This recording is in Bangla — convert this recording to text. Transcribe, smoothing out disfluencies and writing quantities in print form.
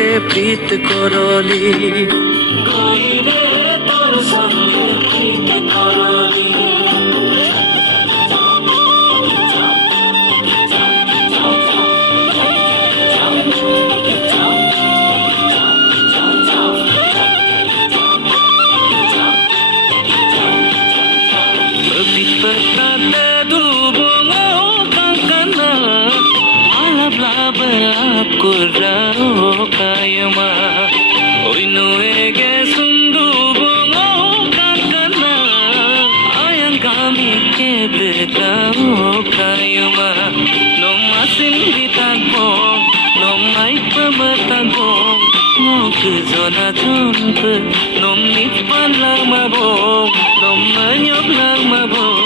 সঙ্গে প্রীত করলি গইরে তোর সঙ্গে প্রীত করলি Pagkatata dubong kakana Alap labap kurao kayama Oy nuege sundubong kakana Ayang kami kebetao kayama Nong masindi tagong Nong ay pamatagong Ngok zona zonpe Nong nipan lang mabong Nong manyok lang mabong